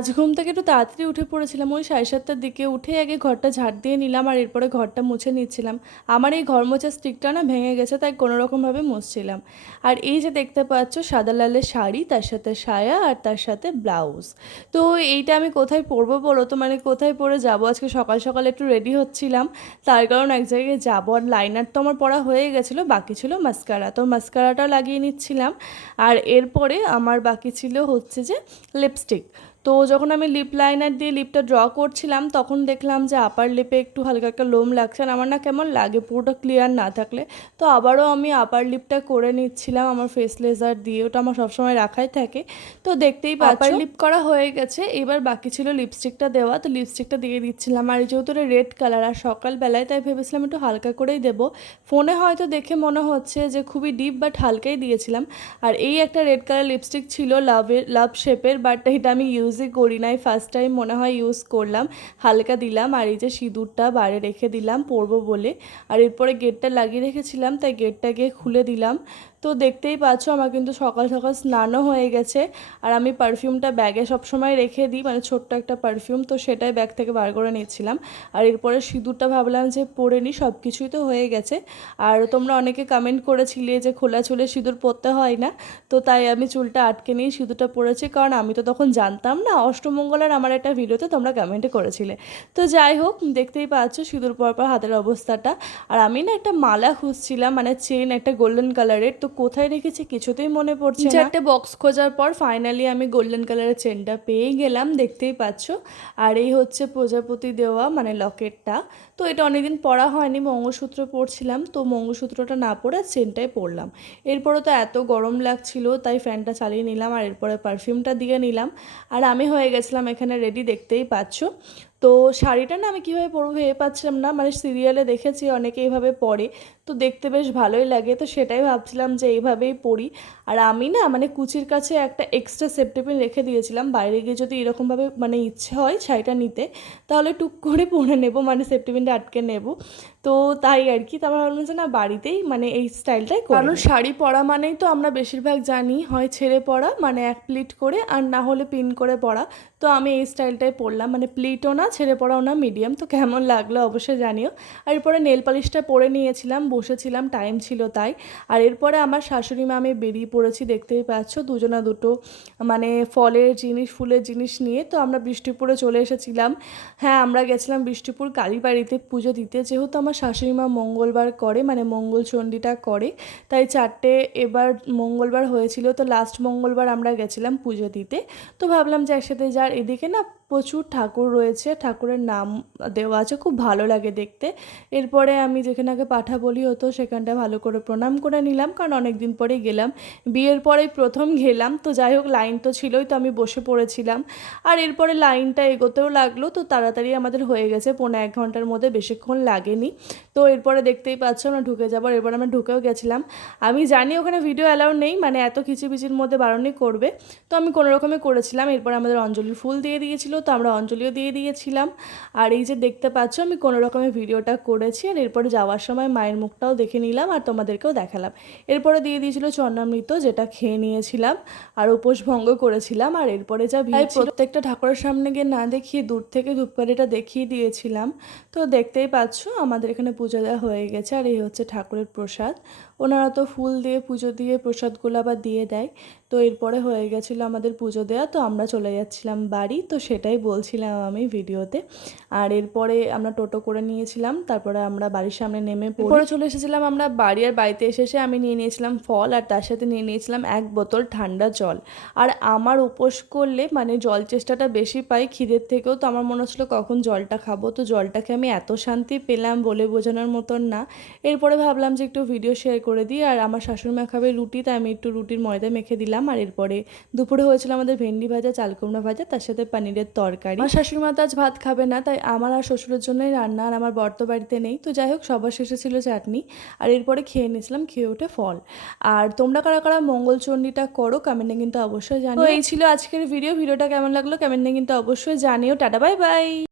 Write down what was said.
আজ ঘুম থেকে একটু তাড়াতাড়ি উঠে পড়েছিলাম, ওই 7:30টার দিকে। উঠে আগে ঘরটা ঝাড় দিয়ে নিলাম আর এরপরে ঘরটা মুছে নিচ্ছিলাম। আমার এই ঘর মোছার স্টিকটা না ভেঙে গেছে, তাই কোনোরকমভাবে মুছছিলাম। আর এই যে দেখতে পাচ্ছ সাদা লালের শাড়ি, তার সাথে সায়া আর তার সাথে ব্লাউজ। তো এইটা আমি কোথায় পরবো বলো তো, মানে কোথায় পরে যাবো? আজকে সকাল সকাল একটু রেডি হচ্ছিলাম, তার কারণ এক জায়গায় যাবো। আর লাইনার তো আমার পরা হয়ে গেছিলো, বাকি ছিল মাস্কারা, তো মাস্কারাটা লাগিয়ে নিচ্ছিলাম। আর এরপরে আমার বাকি ছিল হচ্ছে যে লিপস্টিক। তো যখন আমি লিপ লাইনার দিয়ে লিপটা ড্র করছিলাম, তখন দেখলাম যে আপার লিপে একটু হালকা একটা লোম লাগছে, আর আমার না কেমন লাগে পুরোটা ক্লিয়ার না থাকলে। তো আবারও আমি আপার লিপটা করে নিচ্ছিলাম আমার ফেস লেজার দিয়ে, ওটা আমার সবসময় রাখাই থাকে। তো দেখতেই পাচ্ছ আপার লিপ করা হয়ে গেছে, এবার বাকি ছিল লিপস্টিকটা দেওয়া। তো লিপস্টিকটা দিয়ে দিচ্ছিলাম, আর যেহেতু রেড কালার আর সকালবেলায়, তাই ভেবেছিলাম একটু হালকা করেই দেবো। ফোনে হয়তো দেখে মনে হচ্ছে যে খুবই ডিপ, বাট হালকাই দিয়েছিলাম। আর এই একটা রেড কালার লিপস্টিক ছিল লাভ শেপের, বাট এটা আমি ইউজই করি নাই, ফার্স্ট টাইম মনে হয় ইউজ করলাম। হালকা দিলাম, আর এই যে সিঁদুরটা বাইরে রেখে দিলাম পরবো বলে। আর এরপরে গেটটা লাগিয়ে রেখেছিলাম, তাই গেটটাকে খুলে দিলাম। তো দেখতেই পাচ্ছ আমার কিন্তু সকাল সকাল স্নানও হয়ে গেছে। আর আমি পারফিউমটা ব্যাগে সবসময় রেখে দিই, মানে ছোট্ট একটা পারফিউম, তো সেটাই ব্যাগ থেকে বার করে নিচ্ছিলাম। আর এরপরে সিঁদুরটা ভাবলাম যে পরে নিই, সব কিছুই তো হয়ে গেছে। আর তোমরা অনেকে কমেন্ট করেছিলে যে খোলা চুলে সিঁদুর পরতে হয় না, তো তাই আমি চুলটা আটকে নিয়ে সিঁদুরটা পরেছি, কারণ আমি তো তখন জানতাম না। অষ্টমঙ্গলার আমার একটা ভিডিওতে তোমরা কমেন্টে করেছিলে। তো যাই হোক, দেখতেই পাচ্ছ সিঁদুর পরার পর হাতের অবস্থাটা। আর আমি না একটা মালা খুঁজছিলাম, মানে চেন একটা গোল্ডেন কালারের, তো কোথায় রেখেছি কিছুতেই মনে পড়ছে না। চারটে বক্স খোঁজার পর ফাইনালি আমি গোল্ডেন কালারের চেনটা পেয়ে গেলাম, দেখতেই পাচ্ছ। আর এই হচ্ছে প্রজাপতি দেওয়া মানে লকেটটা। তো এটা অনেকদিন পরা হয়নি, মঙ্গলসূত্র পরছিলাম, তো মঙ্গলসূত্রটা না পরে চেনটাই পরলাম। এরপরও তো এত গরম লাগছিল, তাই ফ্যানটা চালিয়ে নিলাম, আর এরপরে পারফিউমটা দিয়ে নিলাম। আর আমি হয়ে গেছিলাম এখানে রেডি, দেখতেই পাচ্ছ। তো শাড়িটা না আমি কীভাবে পরবো ভেবে পাচ্ছিলাম না, মানে সিরিয়ালে দেখেছি অনেকে এইভাবে পরে, তো দেখতে বেশ ভালোই লাগে, তো সেটাই ভাবছিলাম যে এইভাবেই পরি। আর আমি না মানে কুচির কাছে একটা এক্সট্রা সেফটি পিন রেখে দিয়েছিলাম, বাইরে গিয়ে যদি এরকমভাবে মানে ইচ্ছে হয় শাড়িটা নিতে, তাহলে টুক করে পরে নেব, মানে সেফটি পিনটা আটকে নেব। তো তাই আর কি, তারপর ভাবলাম যে না বাড়িতেই মানে এই স্টাইলটাই করি। কারণ শাড়ি পরা মানেই তো আমরা বেশিরভাগ জানি হয় ছেড়ে পরা, মানে এক প্লিট করে, আর না হলে পিন করে পরা। তো আমি এই স্টাইলটাই পরলাম, মানে প্লিটও না ছেড়ে পড়াও না, মিডিয়াম। তো কেমন লাগলো অবশ্যই জানিও। আর এরপরে নেল পালিশটা পরে নিয়েছিলাম, বসেছিলাম, টাইম ছিল তাই। আর এরপরে আমার শাশুড়ি মা আমি বেরিয়ে পড়েছি, দেখতেই পাচ্ছ, দুজনা দুটো মানে ফলের জিনিস ফুলের জিনিস নিয়ে। তো আমরা বৃষ্টিপুরে চলে এসেছিলাম। হ্যাঁ, আমরা গেছিলাম বৃষ্টিপুর কালীবাড়িতে পুজো দিতে, যেহেতু আমার শাশুড়ি মা মঙ্গলবার করে, মানে মঙ্গলচণ্ডীটা করে, তাই চারটে এবার মঙ্গলবার হয়েছিল, তো লাস্ট মঙ্গলবার আমরা গেছিলাম পুজো দিতে। তো ভাবলাম যে একসাথে যার, এদিকে না প্রচুর ঠাকুর রয়েছে, ঠাকুরের নাম দেওয়া আছে, খুব ভালো লাগে দেখতে। এরপরে আমি যেখানে আগে পাঠা বলি হতো সেখানটা ভালো করে প্রণাম করে নিলাম, কারণ অনেক দিন পরেই গেলাম, বিয়ের পরেই প্রথম গেলাম। তো যাই হোক, লাইন তো ছিলই, তো আমি বসে পড়েছিলাম। আর এরপরে লাইনটা এগোতেও লাগলো, তো তাড়াতাড়ি আমাদের হয়ে গেছে, 1.5 ঘন্টার মধ্যে, বেশিক্ষণ লাগেনি। তো এরপরে দেখতেই পাচ্ছ আমরা ঢুকে যাবার, এরপর আমরা ঢুকেও গেছিলাম। আমি জানি ওখানে ভিডিও অ্যালাউ নেই, মানে এত কিচিবিচির মধ্যে বারণই করবে, তো আমি কোনো রকমে করেছিলাম। এরপর আমাদের অঞ্জলির ফুল দিয়ে দিয়েছিল, তো আমরা অঞ্জলিও দিয়ে দিয়েছিলাম। আর এই যে দেখতে পাচ্ছ আমি কোনো রকমে ভিডিওটা করেছি, আর এরপরে যাওয়ার সময় মায়ের মুখটাও দেখে নিলাম আর তোমাদেরকেও দেখালাম। এরপরে দিয়ে দিয়েছিল চন্নামৃত, যেটা খেয়ে নিয়েছিলাম আর উপোস ভঙ্গ করেছিলাম। আর এরপরে যা ভিড় ছিল, প্রত্যেকটা ঠাকুরের সামনে গিয়ে না দেখিয়ে দূর থেকে ধূপকাঠিটা দেখিয়ে দিয়েছিলাম। তো দেখতেই পাচ্ছ আমাদের এখানে পুজো দেওয়া হয়ে গেছে, আর এই হচ্ছে ঠাকুরের প্রসাদ। ওনারা তো ফুল দিয়ে পুজো দিয়ে প্রসাদগুলো আবার দিয়ে দেয়। তো এরপরে হয়ে গেছিলো আমাদের পুজো দেওয়া, তো আমরা চলে যাচ্ছিলাম বাড়ি, তো সেটাই বলছিলাম আমি ভিডিওতে। আর এরপরে আমরা টোটো করে নিয়েছিলাম, তারপরে আমরা বাড়ির সামনে নেমে পরে চলে এসেছিলাম আমরা বাড়ি। আর বাড়িতে এসে আমি নিয়ে নিয়েছিলাম ফল, আর তার সাথে নিয়ে নিয়েছিলাম 1 বোতল ঠান্ডা জল। আর আমার উপোস করলে মানে জল চেষ্টাটা বেশি পাই খিদের থেকেও, তো আমার মনে হচ্ছিলো কখন জলটা খাবো, তো জলটাকে আমি এত শান্তি পেলাম বলে বোঝানোর মতন না। এরপরে ভাবলাম যে একটু ভিডিও শেয়ার করে দিই। আর আমার শাশুড়িমা খাবে রুটি, তাই আমি একটু রুটির ময়দা মেখে দিলাম। আর এরপরে দুপুরে হয়েছিল আমাদের ভেন্ডি ভাজা, চাল কুমড়া ভাজা, তার সাথে পনিরের তরকারি। আমার শাশুড়িমা তো আজ ভাত খাবে না, তাই আমার আর শ্বশুরের জন্যই রান্না, আর আমার বর তো বাড়িতে নেই। তো যাই হোক, সবার শেষে ছিল চাটনি। আর এরপরে খেয়ে নিয়েছিলাম, খেয়ে উঠে ফল। আর তোমরা কারা কারা মঙ্গলচণ্ডীটা করো কমেন্টে কিন্তু অবশ্যই জানিও। তো এই ছিল আজকের ভিডিওটা কেমন লাগলো কমেন্টে কিন্তু অবশ্যই জানিও। Tata, bye bye.